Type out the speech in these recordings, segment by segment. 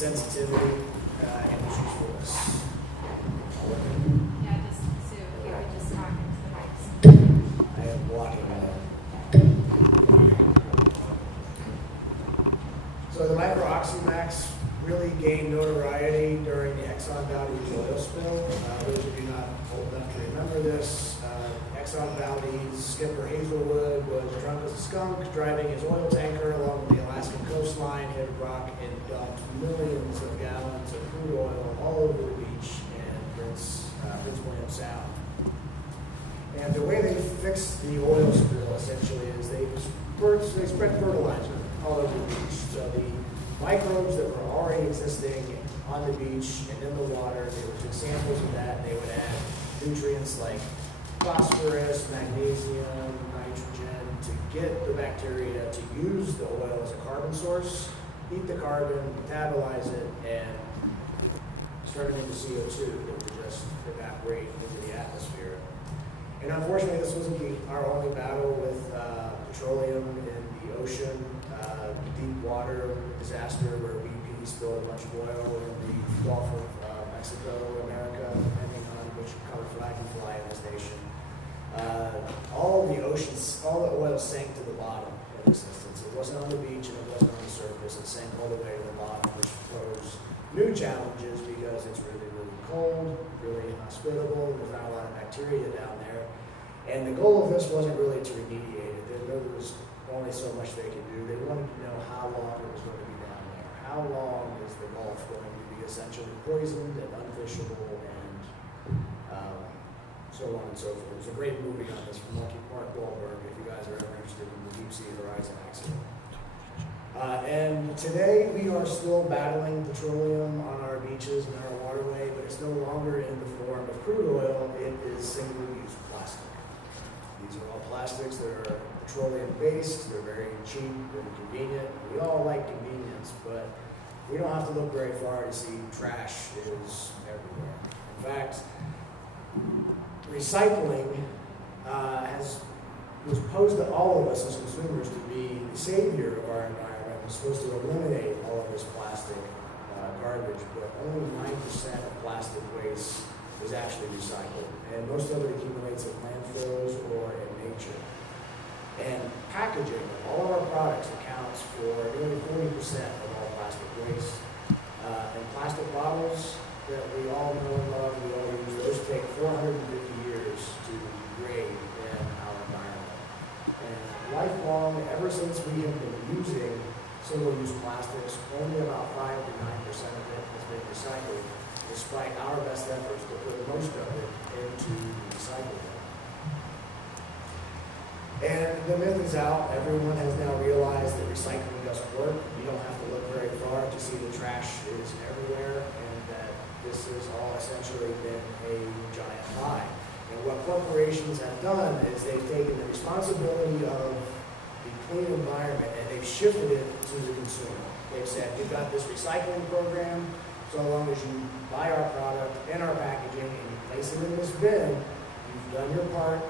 sensitivity, and its usefulness. Yeah, just so you were just talking to the mics. I am blocking that. So the micro oxymax really gained notoriety during the Exxon Valdez oil spill. Those of you not old enough to remember this, Exxon Valdez skipper Hazelwood was drunk as a skunk, driving his oil tanker along the Alaskan coastline, hit a rock, and dumped millions of gallons of crude oil all over the beach in Prince William Sound. And the way they fixed the oil spill essentially is they spread fertilizer all over the beach. So the microbes that were already existing on the beach and in the water, they would take samples of that, and they would add nutrients like phosphorus, magnesium, nitrogen to get the bacteria to use the oil as a carbon source, eat the carbon, metabolize it, and turn it into CO2 that would just evaporate into the atmosphere. And unfortunately, this wasn't our only battle with petroleum in the ocean. Deep water disaster where BP spilled a bunch of oil in the Gulf of Mexico, America, depending on which color flag you fly in this nation. All the oil sank to the bottom in this instance. It wasn't on the beach and it wasn't on the surface. It sank all the way to the bottom, which posed new challenges because it's really, really cold, really inhospitable. There's not a lot of bacteria down there. And the goal of this wasn't really to remediate it. There was only so much they could do. They wanted to know how long it was going to be down there. How long is the Gulf going to be essentially poisoned and unfishable and so on and so forth. There's a great movie on this from Mark Wahlberg if you guys are ever interested in the Deep Sea Horizon accident. And today we are still battling petroleum on our beaches and our waterway, but it's no longer in the form of crude oil. It is single-use plastic. These are all plastics that are petroleum-based. They're very cheap and convenient. We all like convenience, but we don't have to look very far to see trash is everywhere. In fact, recycling was posed to all of us as consumers to be the savior of our environment. We're supposed to eliminate all of this plastic garbage, but only 9% of plastic waste is actually recycled, and most of it accumulates in landfills or in nature. And packaging of all of our products accounts for nearly 40% of all plastic waste. And plastic bottles that we all know and love, we all use, those take 450 years to degrade in our environment. And lifelong, ever since we have been using single-use plastics, only about 5 to 9% of it has been recycled, despite our best efforts to put most of it into the recycling. And the myth is out. Everyone has now realized that recycling doesn't work. You don't have to look very far to see the trash is everywhere, and that this has all essentially been a giant lie. And what corporations have done is they've taken the responsibility of the clean environment and they've shifted it to the consumer. They've said, we've got this recycling program, so long as you buy our product and our packaging and you place it in this bin, you've done your part,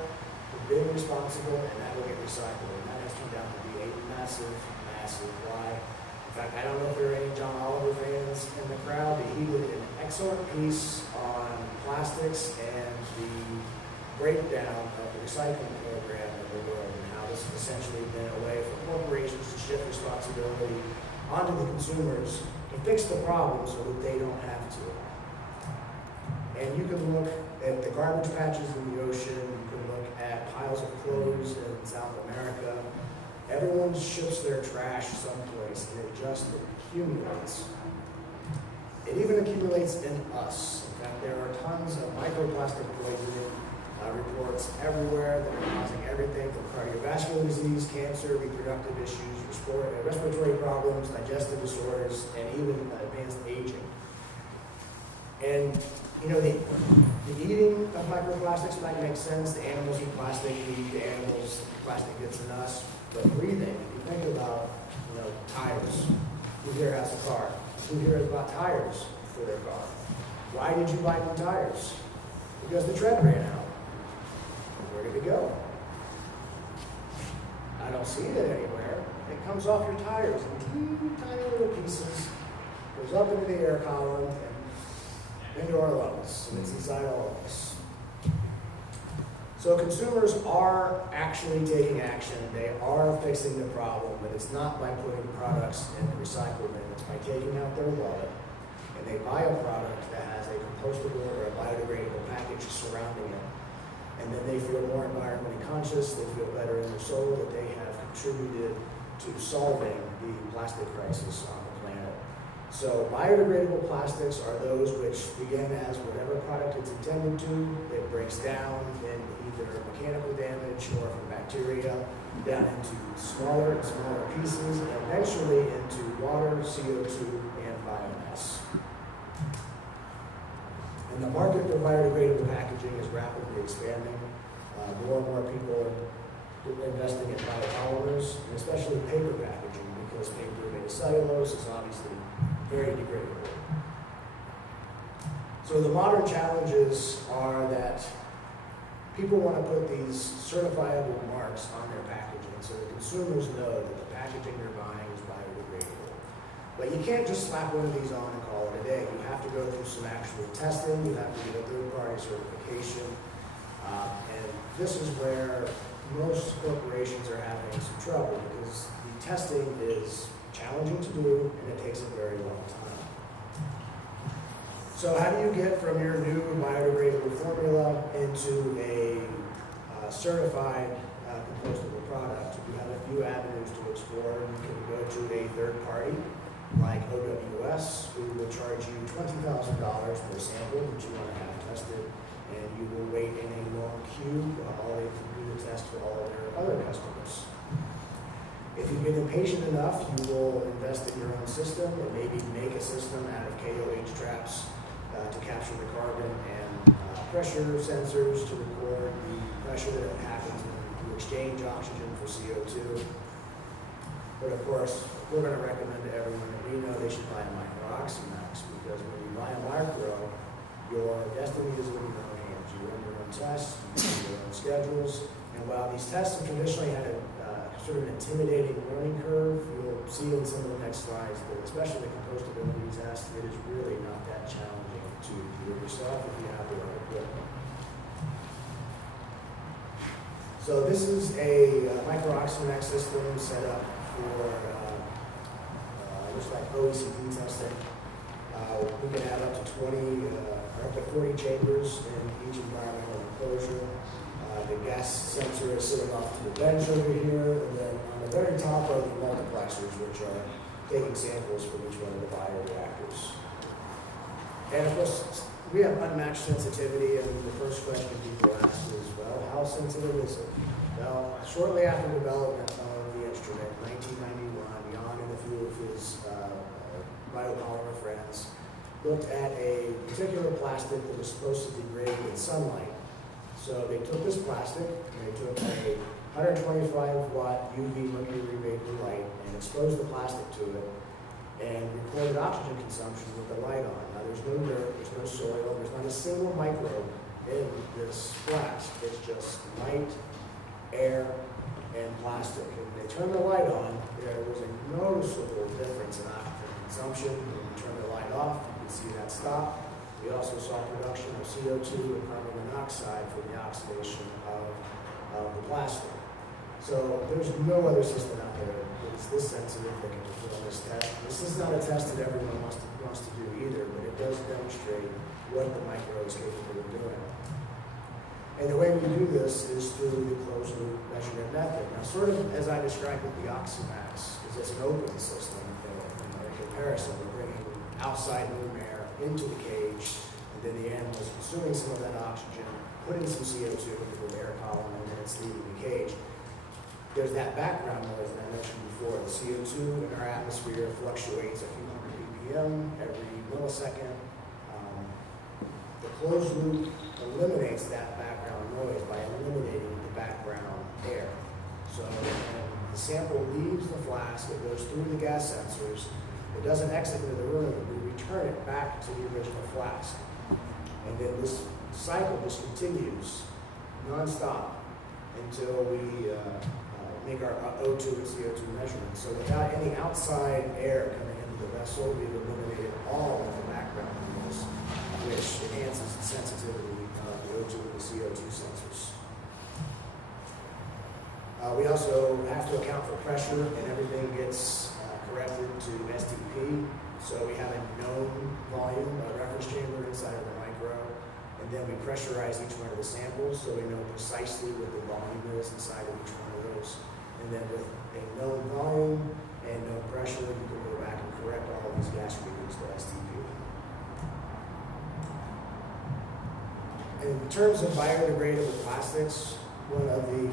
being responsible, and that will get recycled. And that has turned out to be a massive, massive lie. In fact, I don't know if there are any John Oliver fans in the crowd, but he did an excellent piece on plastics and the breakdown of the recycling program in the world and how this has essentially been a way for corporations to shift responsibility onto the consumers to fix the problem so that they don't have to. And you can look at the garbage patches in the ocean, you can look at piles of clothes in South America. Everyone ships their trash someplace and it just accumulates. It even accumulates in us. In fact, there are tons of microplastic poisoning reports everywhere that are causing everything from cardiovascular disease, cancer, reproductive issues, respiratory problems, digestive disorders, and even advanced aging. And you know, the eating of microplastics might make sense. The animals eat plastic, we eat the animals, plastic gets in us. But breathing, if you think about, you know, tires. Who here has a car? Who here has bought tires for their car? Why did you buy new tires? Because the tread ran out. Where did it go? I don't see it anywhere. It comes off your tires in teeny tiny little pieces goes up into the air column and into our lungs, and it's inside all of us. So consumers are actually taking action. They are fixing the problem, but it's not by putting products in the recycle bin. It's by taking out their wallet and they buy a product that has a compostable or a biodegradable package surrounding it. And then they feel more environmentally conscious. They feel better in their soul that they have contributed to solving the plastic crisis on the planet. So biodegradable plastics are those which begin as whatever product it's intended to. It breaks down in either mechanical damage or from bacteria down into smaller and smaller pieces, and eventually into water, CO2, and biomass. And the market for biodegradable packaging is rapidly expanding. More and more people are investing in biopolymers, and especially paper packaging, because paper made of cellulose is obviously very degradable. So the modern challenges are that people want to put these certifiable marks on their packaging so the consumers know that the packaging they're buying is biodegradable. But you can't just slap one of these on and call it a day. You have to go through some actual testing. You have to get a third-party certification. And this is where most corporations are having some trouble, because the testing is challenging to do and it takes a very long time. So how do you get from your new biodegradable formula into a certified compostable product? You have a few avenues to explore. You can go to a third party like OWS, who will charge you $20,000 per sample that you want to have tested, and you will wait in a long queue while they do the test for all of their other customers. If you get impatient enough, you will invest in your own system and maybe make a system out of KOH traps to capture the carbon, and pressure sensors to record the pressure that happens when you exchange oxygen for CO2. But of course, we're going to recommend to everyone that we know they should buy a micro-oxymax, because when you buy a micro, your destiny is in your own hands. You run your own tests, you run your own schedules, and while these tests have traditionally had a sort of an intimidating learning curve, you'll see in some of the next slides that especially the compostability test, it is really not that challenging to do it yourself if you have the right equipment. So this is a micro-oxymax system set up for looks like OECD testing. We can have up to 20 or up to 40 chambers in each environmental enclosure. The gas sensor is sitting off to the bench over here, and then on the very top are the multiplexers, which are taking samples from each one of the bioreactors. And of course, we have unmatched sensitivity, and the first question people ask is, well, how sensitive is it? Well, shortly after development of the instrument, 1991, Jan and a few of his biopolymer friends looked at a particular plastic that was supposed to degrade in sunlight. So they took this plastic, and they took a 125-watt UV mercury vapor light and exposed the plastic to it and recorded oxygen consumption with the light on. Now there's no dirt, there's no soil, there's not a single microbe in this flask. It's just light, air, and plastic. And when they turned the light on, there was a noticeable difference in oxygen consumption. When you turn the light off, you can see that stop. We also saw production of CO2 and carbon monoxide from the oxidation of the plastic. So there's no other system out there that is this sensitive that can perform this test. This is not a test that everyone wants to do either, but it does demonstrate what the micro is capable of doing. And the way we do this is through the closed loop measurement method. Now, sort of as I described with the Oxymax, is it's an open system in comparison. We're bringing outside room air into the cage, and then the animal is consuming some of that oxygen, putting some CO2 into the air column, and then it's leaving the cage. There's that background noise that I mentioned before. The CO2 in our atmosphere fluctuates a few hundred ppm every millisecond. The closed loop eliminates that background noise by eliminating the background air. So when the sample leaves the flask, it goes through the gas sensors, it doesn't exit into the room, we return it back to the original flask. And then this cycle just continues non-stop until we make our O2 and CO2 measurements. So without any outside air coming into the vessel, we've eliminated all of the background noise, which enhances the sensitivity of the O2 and the CO2 sensors. We also have to account for pressure, and everything gets corrected to STP. So we have a known volume, a reference chamber inside of the micro, and then we pressurize each one of the samples so we know precisely what the volume is inside of each one of those. And then with a known volume and known pressure, you can go back and correct all of these gas readings to STP. In terms of biodegradable plastics, one of the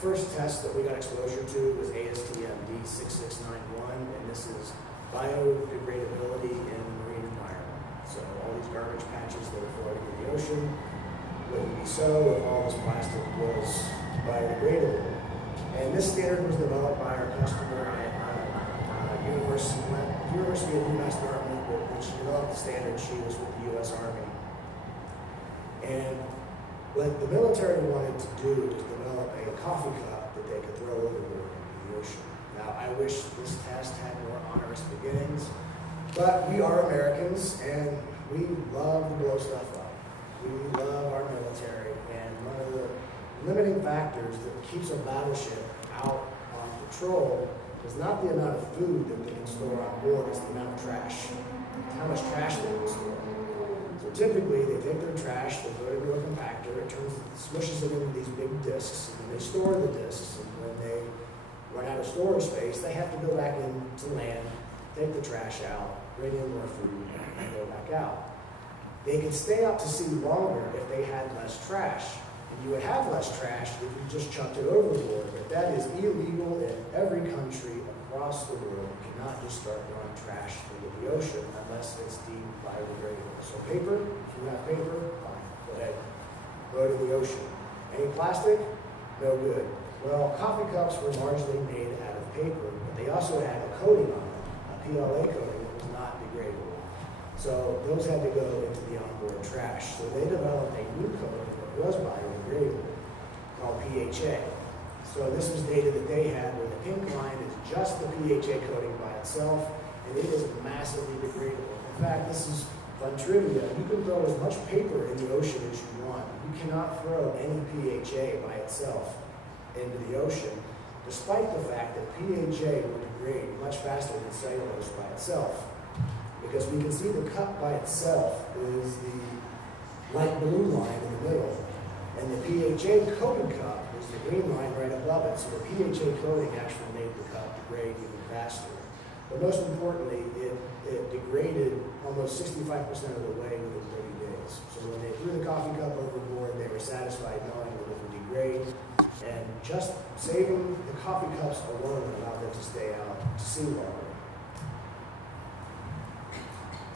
first tests that we got exposure to was ASTM D6691, and this is biodegradability in marine environment. So all these garbage patches that are floating in the ocean wouldn't be so if all this plastic was biodegradable. And this standard was developed by our customer at University of UMass Dartmouth, when she developed the standard, she was with the U.S. Army. And what the military wanted to do was develop a coffee cup that they could throw overboard into the ocean. Now, I wish this test had more onerous beginnings, but we are Americans and we love to blow stuff up. We love our military, and one of the limiting factors that keeps a battleship out on patrol is not the amount of food that they can store on board, it's the amount of trash, how much trash they can store. So typically, they take their trash, they put it into a compactor, it smushes it into these big discs, and then they store the discs, and when they run out of storage space, they have to go back into land, take the trash out, bring in more food, and go back out. They could stay out to sea longer if they had less trash. And you would have less trash if you just chucked it overboard, but that is illegal in every country across the world. You cannot just start throwing trash into the ocean unless it's deemed biodegradable. So paper, if you have paper, fine, go ahead, throw it in the ocean. Any plastic, no good. Well, coffee cups were largely made out of paper, but they also had a coating on them, a PLA coating that was not degradable. So those had to go into the onboard trash. So they developed a new coating that was biodegradable called PHA. So this was data that they had where the pink line is just the PHA coating by itself, and it is massively degradable. In fact, this is fun trivia. You can throw as much paper in the ocean as you want. You cannot throw any PHA by itself into the ocean, despite the fact that PHA will degrade much faster than cellulose by itself. Because we can see the cup by itself is the light blue line in the middle, and the PHA coated cup is the green line right above it. So the PHA coating actually made the cup degrade even faster. But most importantly, it degraded almost 65% of the way within 30 days. So when they threw the coffee cup overboard, they were satisfied knowing that it would degrade, and just saving the coffee cups alone allowed them to stay out to sea longer.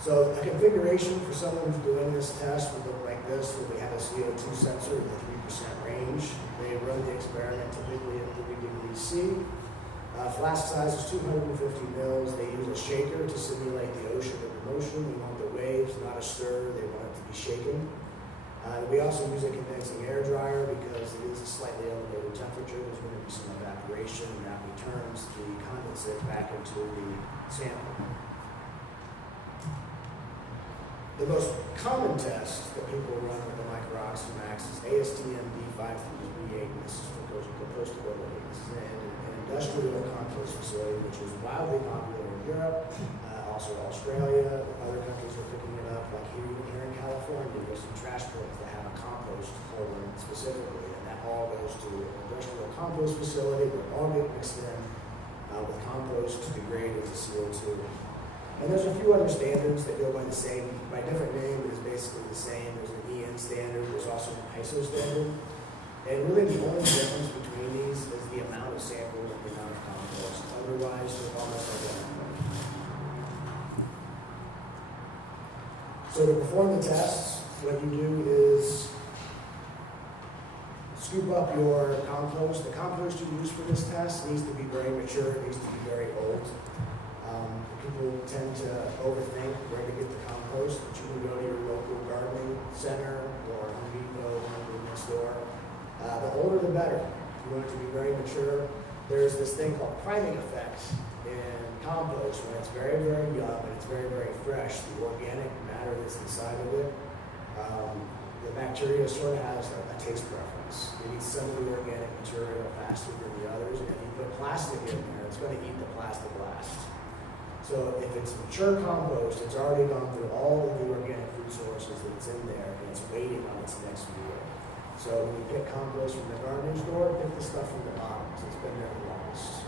So the configuration for someone who's doing this test would look like this, where we have a CO2 sensor in the 3% range. They run the experiment typically at 30 degrees C. Flask size is 250 mils. They use a shaker to simulate the ocean in motion. We want the waves, not a stir. They want it to be shaken. We also use a condensing air dryer because it is a slightly elevated temperature. There's going to be some evaporation, and that returns the condensate back into the sample. The most common test that people run with the micro-oxymax is ASTM D538, and this is for compostability. This is an industrial compost facility which is wildly popular in Europe, also Australia. Other countries are picking it up, like here in California. There's some trash cans that have a compost for them specifically, and that all goes to an industrial compost facility where it all gets mixed in with compost to degrade into CO2. And there's a few other standards that go by different name, but it's basically the same. There's an EN standard, there's also an ISO standard. And really the only difference between these is the amount of sample and the amount of compost. Otherwise, they're almost identical. So to perform the tests, what you do is scoop up your compost. The compost you use for this test needs to be very mature, it needs to be very old. People tend to overthink where to get the compost, but you can go to your local gardening center or Home Depot, next door. The older the better. You want it to be very mature. There's this thing called priming effect in compost, when it's very, very young and it's very, very fresh, the organic matter that's inside of it, the bacteria sort of has a taste preference. It eats some of the organic material faster than the others, and if you put plastic in there, it's going to eat the plastic last. So if it's mature compost, it's already gone through all of the organic food sources that it's in there, and it's waiting on its next meal. So when you pick compost from the gardening store, pick the stuff from the bottom, because it's been there the longest.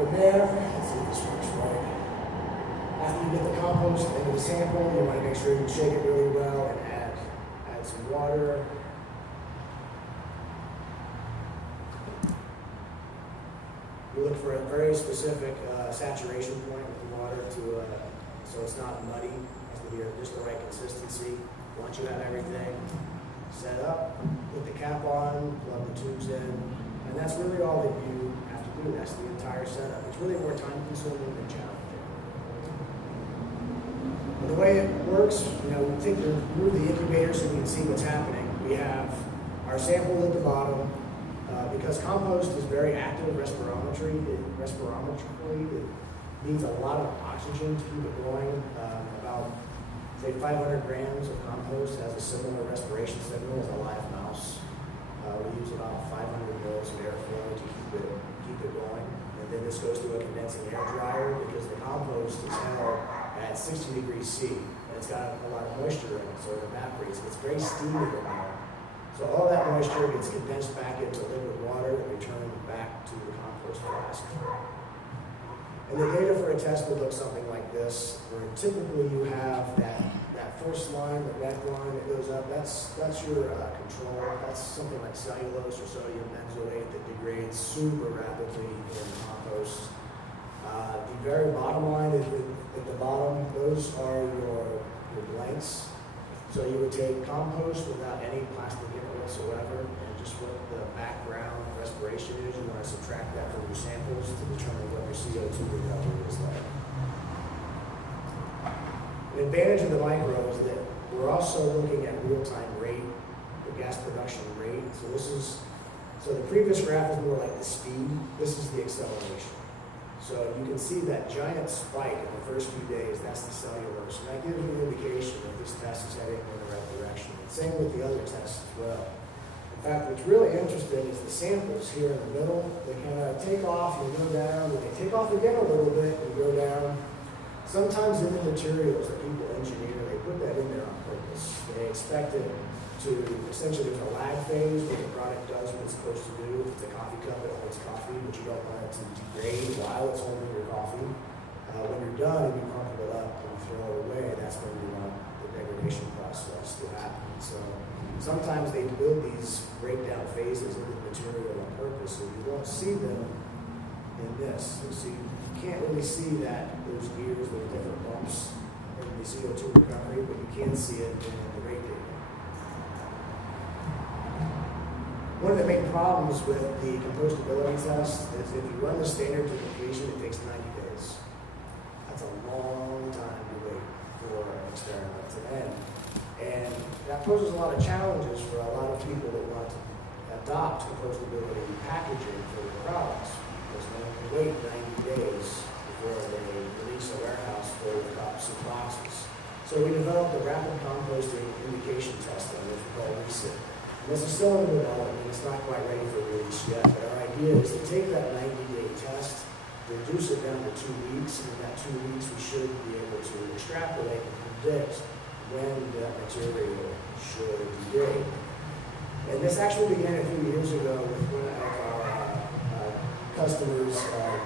From there, let's see if this works right. After you get the compost into the sample, you want to make sure you shake it really well and add some water. You look for a very specific saturation point with the water so it's not muddy. It has to be just the right consistency. Once you have everything set up, put the cap on, plug the tubes in, and that's really all that you have to do. That's the entire setup. It's really more time consuming than challenging. But the way it works, we take the move the incubator so we can see what's happening. We have our sample at the bottom. Because compost is very active respiratorily, it needs a lot of oxygen to keep it going. About, say, 500 grams of compost has a similar respiration signal as a live mouse. We use about 500 mils of airflow to keep it going. And then this goes through a condensing air dryer because the compost is held at 60 degrees C. And it's got a lot of moisture in it, so it evaporates. It's very steamy in there. So all that moisture gets condensed back into liquid water and returned back to the compost flask. And the data for a test would look something like this, where typically you have that first line, the red line that goes up, that's your control. That's something like cellulose or sodium benzoate that degrades super rapidly in compost. The very bottom line at the bottom, those are your blanks. So you would take compost without any plastic in it whatsoever, and just what the background respiration is. You want to subtract that from your samples to determine what your CO2 recovery is like. An advantage of the micro is that we're also looking at real-time rate, the gas production rate. So the previous graph is more like the speed. This is the acceleration. So you can see that giant spike in the first few days, that's the cellulose. And that gives you an indication that this test is heading in the right direction. And same with the other tests as well. In fact, what's really interesting is the samples here in the middle. They kind of take off and go down, and they take off again a little bit and go down. Sometimes in the materials that people engineer, they put that in there on purpose. They expect it to, essentially there's a lag phase where the product does what it's supposed to do. If it's a coffee cup, it holds coffee, but you don't want it to degrade while it's holding your coffee. When you're done and you crumple it up and you throw it away, that's when you want the degradation process to happen. So sometimes they build these breakdown phases into the material on purpose, so you won't see them in this. So you can't really see those gears, those different bumps in the CO2 recovery, but you can see it in the rate data. One of the main problems with the compostability test is if you run the standard to completion, it takes 90 days. That's a long time to wait for an experiment to end. And that poses a lot of challenges for a lot of people that want to adopt compostability packaging for their products. Because they can wait 90 days before they release a warehouse full of cups and boxes. So we developed a rapid composting indication testing, which we call RESIT. This is still in development, it's not quite ready for release yet, but our idea is to take that 90-day test, reduce it down to 2 weeks, and in that 2 weeks we should be able to extrapolate and predict when that material should degrade. And this actually began a few years ago with one of our customers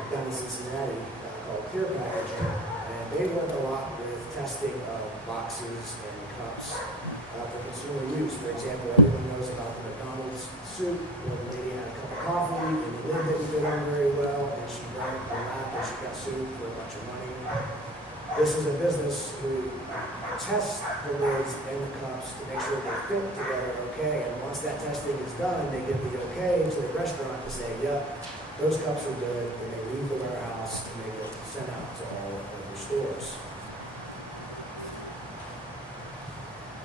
down in Cincinnati called Clear Packaging, and they work a lot with testing of boxes and cups for consumer use. For example, everyone knows about the McDonald's soup where the lady had a cup of coffee and the lid didn't fit on very well, and she burned her lap and she got sued for a bunch of money. This is a business who tests the lids and the cups to make sure they fit together okay, and once that testing is done, they give the okay to the restaurant to say, yep, those cups are good, and they leave the warehouse and they get sent out to all of their stores.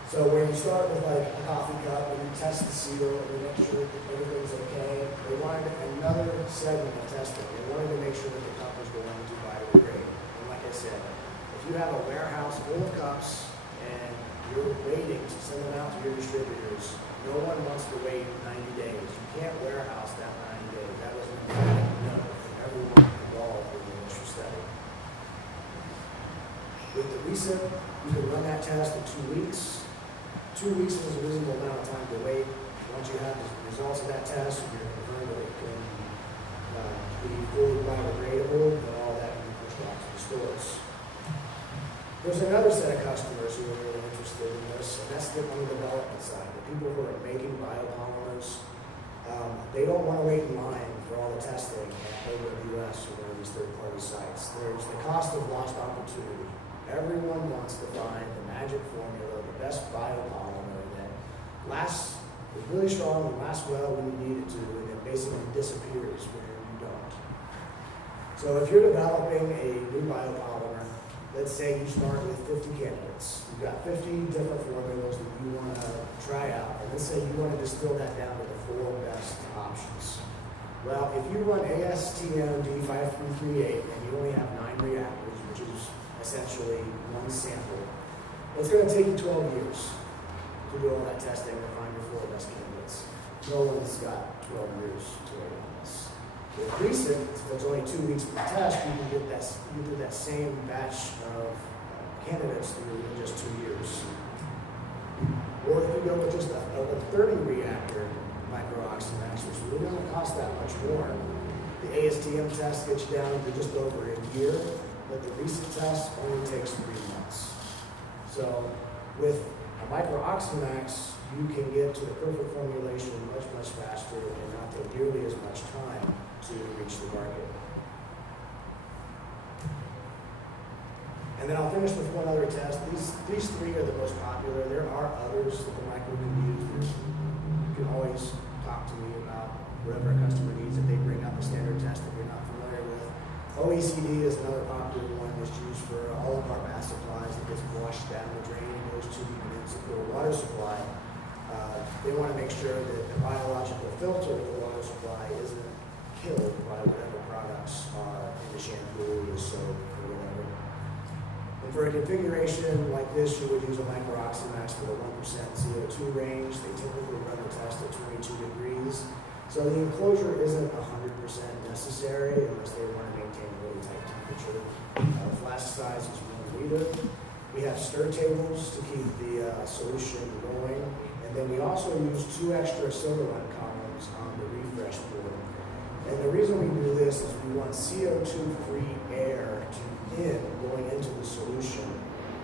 So when you start with like a coffee cup and you test the seal and you make sure that everything's okay, they wanted another segment of testing. They wanted to make sure that the cup was going to biodegrade. And like I said, if you have a warehouse full of cups and you're waiting to send them out to your distributors, no one wants to wait 90 days. You can't warehouse that 90 days. That was an emphatic no from everyone involved in the initial study. With the recent, you can run that test in 2 weeks. 2 weeks is a reasonable amount of time to wait. Once you have the results of that test, and you're confirmed that it can be fully biodegradable, then all that can be pushed out to the stores. There's another set of customers who are really interested in this, and that's on the development side. The people who are making biopolymers, they don't want to wait in line for all the testing at AWS or one of these third-party sites. There's the cost of lost opportunity. Everyone wants to find the magic formula, the best biopolymer that lasts, is really strong and lasts well when you need it to, and it basically disappears when you don't. So if you're developing a new biopolymer, let's say you start with 50 candidates. You've got 50 different formulas that you want to try out, and let's say you want to distill that down to the 4 best options. Well, if you run ASTM D5338 and you only have 9 reactors, which is essentially 1 sample, it's going to take you 12 years to do all that testing to find your 4 best candidates. No one's got 12 years to wait on this. With recent, it's only 2 weeks per test, you can get that same batch of candidates through in just 2 years. Or if you go with just a 30 reactor micro-oxymax, which really doesn't cost that much more, the ASTM test gets you down to just over a year, but the recent test only takes 3 months. So with a micro-oxymax, you can get to the perfect formulation much, much faster and not take nearly as much time to reach the market. And then I'll finish with one other test. These 3 are the most popular. There are others that the micro can use. You can always talk to me about whatever a customer needs if they bring up a standard test that you're not familiar with. OECD is another popular one that's used for all of our bath supplies that gets washed down the drain and goes to the municipal water supply. They want to make sure that the biological filter of the water supply isn't killed by whatever products are in the shampoo or soap or whatever. And for a configuration like this, you would use a micro-oxymax with a 1% CO2 range. They typically run the test at 22 degrees. So the enclosure isn't 100% necessary unless they want to maintain a really tight temperature. Flask size is 1 liter. We have stir tables to keep the solution going. And then we also use 2 extra Silverline columns on the refresh board. And the reason we do this is we want CO2-free air going into the solution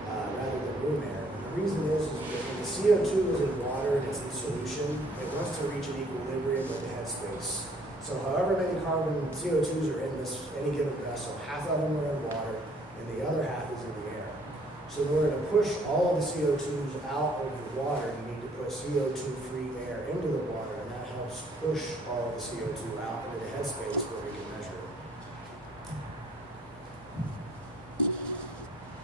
rather than room air. And the reason is that when the CO2 is in water and it's in solution, it wants to reach an equilibrium with the headspace. So however many carbon CO2s are in any given vessel, half of them are in water and the other half is in the air. So in order to push all of the CO2s out of the water, you need to put CO2-free air into the water, and that helps push all of the CO2 out into the headspace where we can measure it.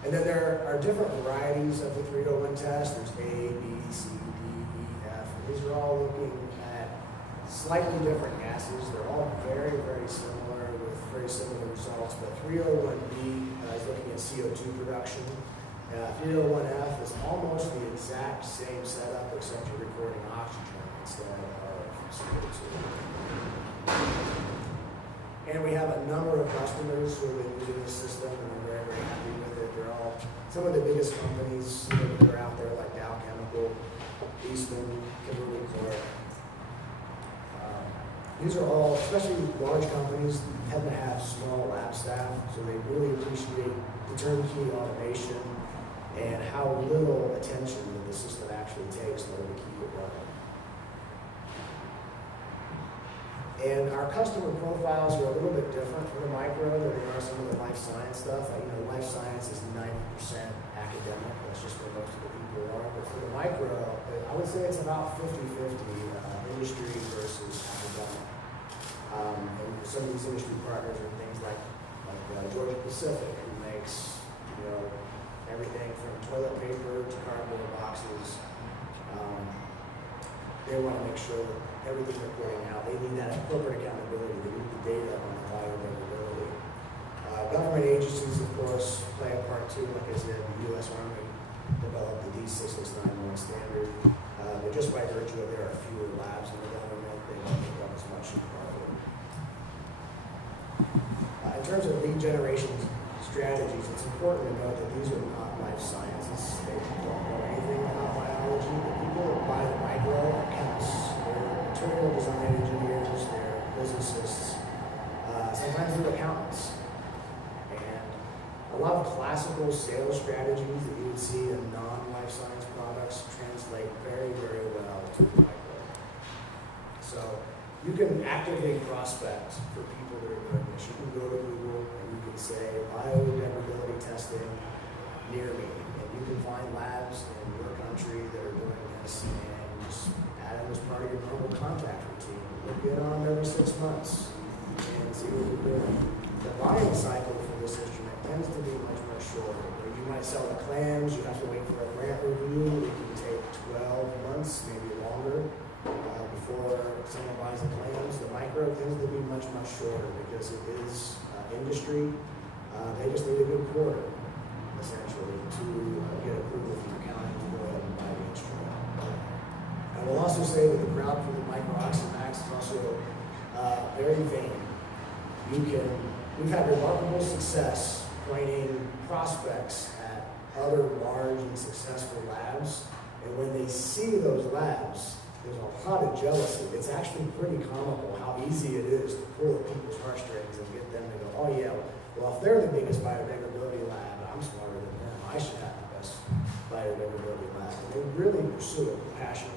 And then there are different varieties of the 301 test. There's A, B, C, D, E, F. And these are all looking at slightly different gases. They're all very, very similar with very similar results. But 301B is looking at CO2 production. 301F is almost the exact same setup, except you're recording oxygen instead of CO2. And we have a number of customers who have been using this system, and I'm very, very happy with it. They're all some of the biggest companies that are out there, like Dow Chemical, Eastman, Kimberly-Clark. These are all, especially large companies, tend to have small lab staff, so they really appreciate the turnkey automation and how little attention that the system actually takes in order to keep it running. And our customer profiles are a little bit different for the micro than they are some of the life science stuff. Life science is 90% academic. That's just where most of the people are. But for the micro, I would say it's about 50-50 industry versus academic. And some of these industry partners are things like Georgia Pacific, who makes everything from toilet paper to cardboard boxes they want to make sure that everything they're putting out, they need that corporate accountability, they need the data on the bioavailability. Government agencies, of course, play a part too. Like I said, the U.S. Army developed the D669 standard, but just by virtue of there are fewer labs in the government, they don't pick up as much carbon. In terms of lead generation strategies, it's important to note that these are not life sciences. They don't know anything about biology. The people that buy the micro are chemists. They're material design engineers. They're physicists. Sometimes they're accountants. And a lot of classical sales strategies that you would see in non-life science products translate very, very well to the micro. So you can actively prospect for people that are doing this. You can go to Google and you can say biodegradability testing near me, and you can find labs in your country that are doing this, and just add them as part of your normal contact routine. Look in on them every 6 months and see what you're doing. The buying cycle for this instrument tends to be much more shorter. Where you might sell the clams, you have to wait for a grant review. It can take 12 months, maybe longer, before someone buys the clams. The micro tends to be much, much shorter because it is industry. They just need a good quarter, essentially, to get approval from the county to go ahead and buy the instrument. I will also say that the crowd for the micro-oxymax is also very vain. We've had remarkable success pointing prospects at other large and successful labs, and when they see those labs, there's a lot of jealousy. It's actually pretty comical how easy it is to pull at people's heartstrings and get them to go, oh yeah, well if they're the biggest biodegradability lab, I'm smarter than them. I should have the best biodegradability lab. And they really pursue it passionately.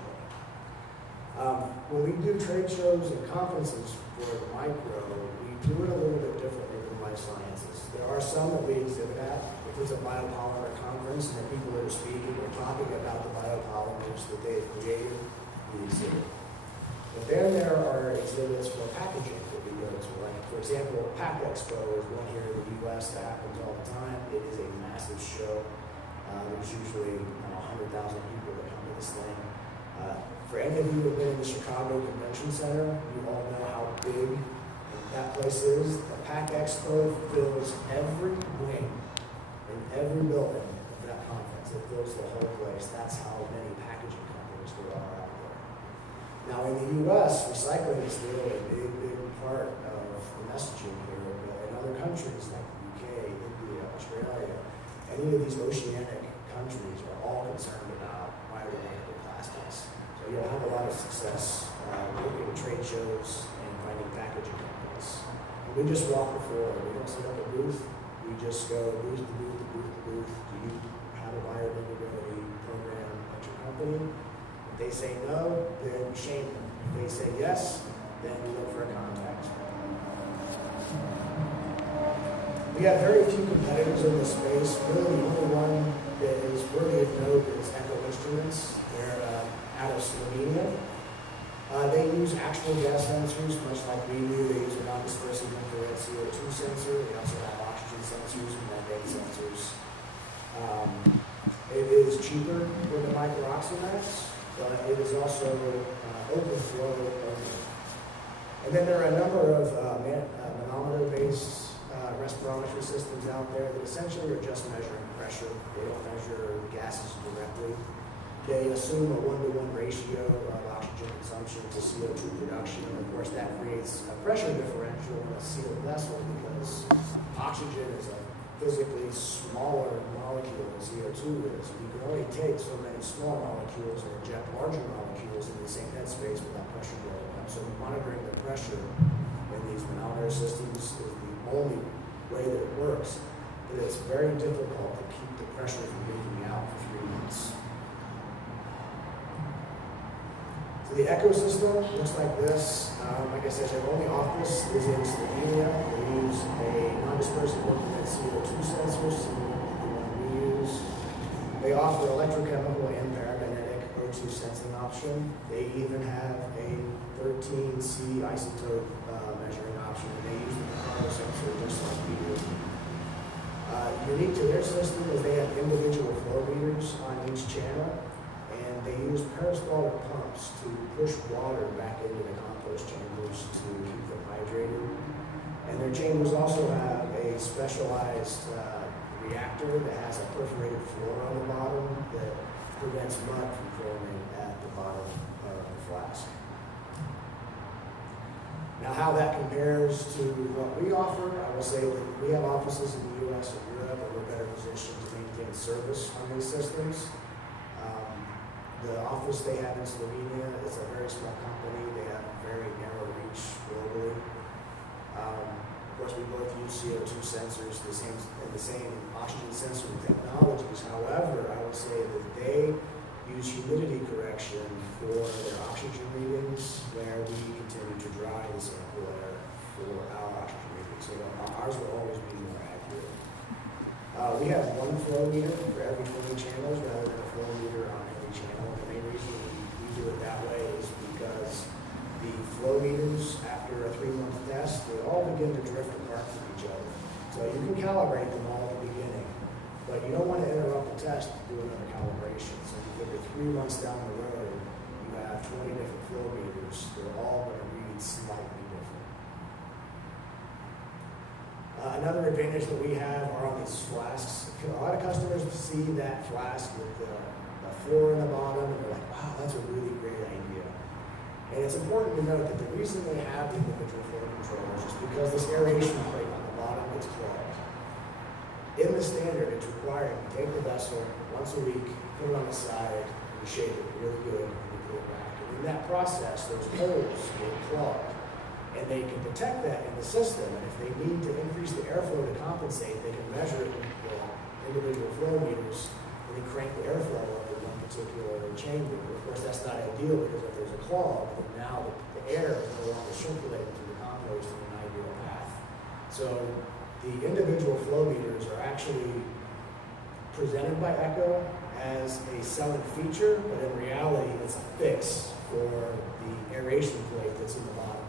When we do trade shows and conferences for the micro, we do it a little bit differently than life sciences. There are some that we exhibit at. If it's a biopolymer conference and the people that are speaking are talking about the biopolymers that they've created, we exhibit. But then there are exhibits for packaging that we go to. Like, for example, Pack Expo is one here in the U.S. that happens all the time. It is a massive show. There's usually 100,000 people that come to this thing. For any of you who have been in the Chicago Convention Center, you all know how big that place is. The Pack Expo fills every wing in every building of that conference. It fills the whole place. That's how many packaging companies there are out there. Now in the U.S., recycling is still a big, big part of the messaging here. But in other countries like the UK, India, Australia, any of these oceanic countries are all concerned about biodegradable plastics. So you'll have a lot of success working at trade shows and finding packaging companies. And we just walk the floor. We don't set up a booth. We just go booth to booth to booth to booth. Do you have a biodegradability program at your company? If they say no, then we shame them. If they say yes, then we look for a contact. We have very few competitors in this space. Really, the only one that is worthy of note is Echo Instruments. They're out of Slovenia. They use actual gas sensors, much like we do. They use a non-dispersive infrared CO2 sensor. They also have oxygen sensors and methane sensors. It is cheaper than the micro-oxymax, but it is also open flow only. And then there are a number of manometer-based respirometry systems out there that essentially are just measuring pressure. They don't measure gases directly. They assume a 1-to-1 ratio of oxygen consumption to CO2 production. And of course, that creates a pressure differential in a sealed vessel because oxygen is a physically smaller molecule than CO2 is. You can only take so many small molecules and inject larger molecules into the same headspace without pressure building up. So monitoring the pressure in these manometer systems is the only way that it works. But it's very difficult to keep the pressure from leaking out for 3 months. So the ecosystem looks like this. Like I said, their only office is in Slovenia. They use a non-dispersive infrared CO2 sensor, similar to the one we use. They offer electrochemical and paramagnetic O2 sensing option. They even have a 13C isotope measuring option, and they use the Picardo sensor just like we do. Unique to their system is they have individual flow meters on each channel, and they use peristaltic pumps to push water back into the compost chambers to keep them hydrated. And their chambers also have a specialized reactor that has a perforated floor on the bottom that prevents mud from forming at the bottom of the flask. Now, how that compares to what we offer, I will say that we have offices in the U.S. and Europe, and we're better positioned to maintain service on these systems. The office they have in Slovenia is a very small company. They have very narrow reach globally. Of course, we both use CO2 sensors, the same oxygen sensor technologies. However, I will say that they use humidity correction for their oxygen readings, where we continue to dry the sample air for our oxygen readings. So ours will always be more accurate. We have one flow meter for every 20 channels rather than a flow meter on every channel. The main reason we do it that way is because the flow meters, after a 3-month test, they all begin to drift apart from each other. So you can calibrate them all at the beginning, but you don't want to interrupt the test to do another calibration. So you figure 3 months down the road, you have 20 different flow meters. They're all going to read slightly different. Another advantage that we have are on these flasks. A lot of customers see that flask with the floor in the bottom, and they're like, wow, that's a really great idea. And it's important to note that the reason they have the individual flow controllers is because this aeration plate on the bottom gets clogged. In the standard, it's required you take the vessel once a week, put it on the side, and you shake it really good, and you put it back. And in that process, those holes get clogged. And they can detect that in the system, and if they need to increase the airflow to compensate, they can measure it with the individual flow meters, and they crank the airflow up in one particular chamber. But of course, that's not ideal, because if there's a clog, then now the air is no longer circulating through the compost in an ideal path. So the individual flow meters are actually presented by Echo as a selling feature, but in reality, it's a fix for the aeration plate that's in the bottom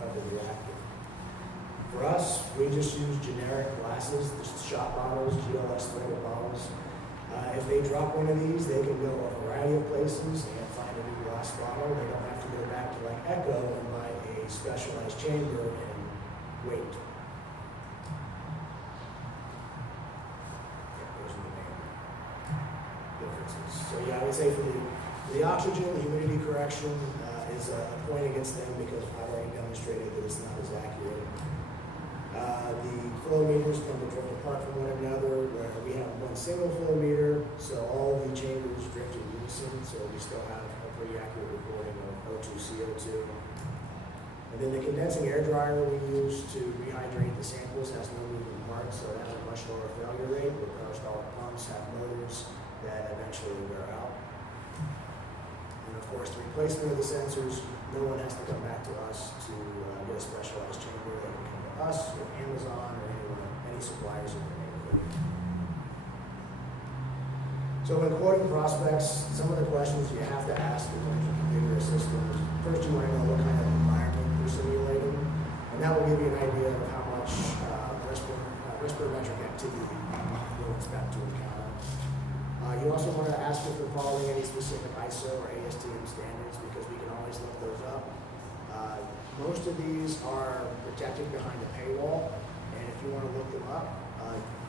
of the reactor. For us, we just use generic glasses, the shot bottles, GLS threaded bottles. If they drop one of these, they can go a variety of places and find a new glass bottle. They don't have to go back to like Echo and buy a specialized chamber and wait. Those are the main differences. So yeah, I would say for the oxygen, the humidity correction is a point against them because I've already demonstrated that it's not as accurate. The flow meters tend to drift apart from one another, where we have one single flow meter, so all the chambers drift in unison, so we still have a pretty accurate recording of O2, CO2. And then the condensing air dryer we use to rehydrate the samples has no moving parts, so it has a much lower failure rate, where peristaltic pumps have motors that eventually wear out. And of course, the replacement of the sensors, no one has to come back to us to get a specialized chamber. They can come to us or Amazon or any suppliers in the neighborhood. So when quoting prospects, some of the questions you have to ask when you configure a system is, first you want to know what kind of environment you're simulating, and that will give you an idea of how much respirometric activity you'll expect to encounter. You also want to ask if they're following any specific ISO or ASTM standards, because we can always look those up. Most of these are protected behind a paywall, and if you want to look them up,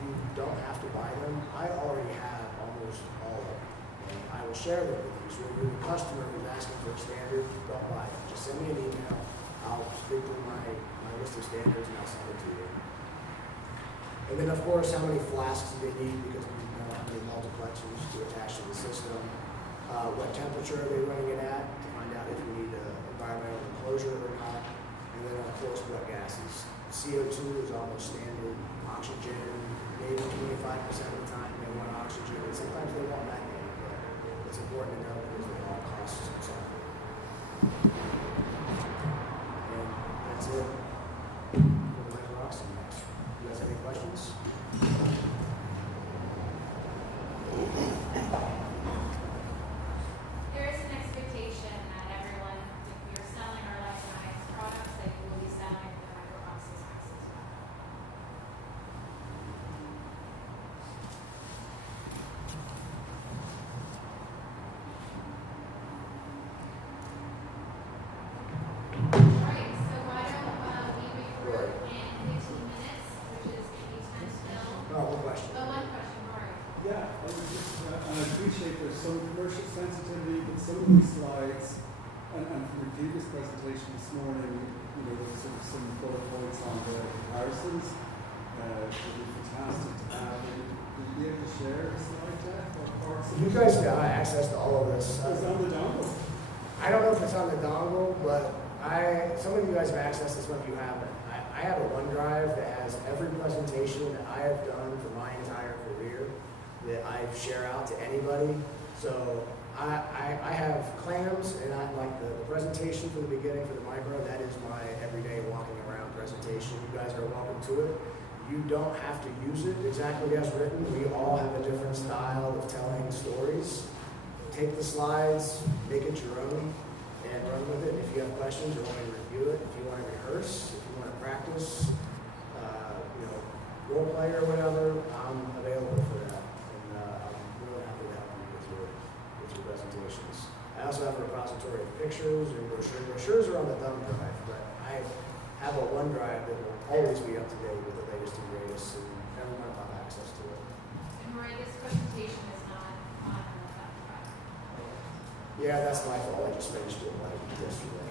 you don't have to buy them. I already have almost all of them, and I will share them with you. So if you're a customer who's asking for a standard, don't buy it. Just send me an email. I'll read through my list of standards and I'll send it to you. And then, of course, how many flasks do they need, because we know how many multiplexers to attach to the system. What temperature are they running it at, to find out if you need an environmental enclosure or not. And then, of course, what gases. CO2 is almost standard. Oxygen, maybe 25% of the time they want oxygen, and sometimes they want methane, but it's important to know because they all cost something. And that's it. You guys have any questions? There is an expectation that everyone, if you're selling our life science products, that you will be selling the microprocess as well. some commercial sensitivity, but some of these slides, and from the previous presentation this morning, you know, there's sort of some bullet points on the comparisons. It would be fantastic to have. Would you be able to share a slide deck or parts of You guys got access to all of this. It's on the dongle. I don't know if it's on the dongle, but some of you guys have access to, some of you haven't. I have a OneDrive that has every presentation that I have done for my entire career that I share out to anybody. So I have clams, and I like the presentation from the beginning for the micro. That is my everyday walking around presentation. You guys are welcome to it. You don't have to use it exactly as written. We all have a different style of telling stories. Take the slides, make it your own, and run with it. If you have questions or want to review it, if you want to rehearse, if you want to practice, role play or whatever, I'm available for that. And I'm really happy to help you with your presentations. I also have a repository of pictures and brochures. Brochures are on the thumb drive, but I have a OneDrive that will always be up to date with the latest and greatest, and everyone will have access to it. And Roy, this presentation is not on the thumb drive. Yeah, that's my fault. I just finished it like yesterday.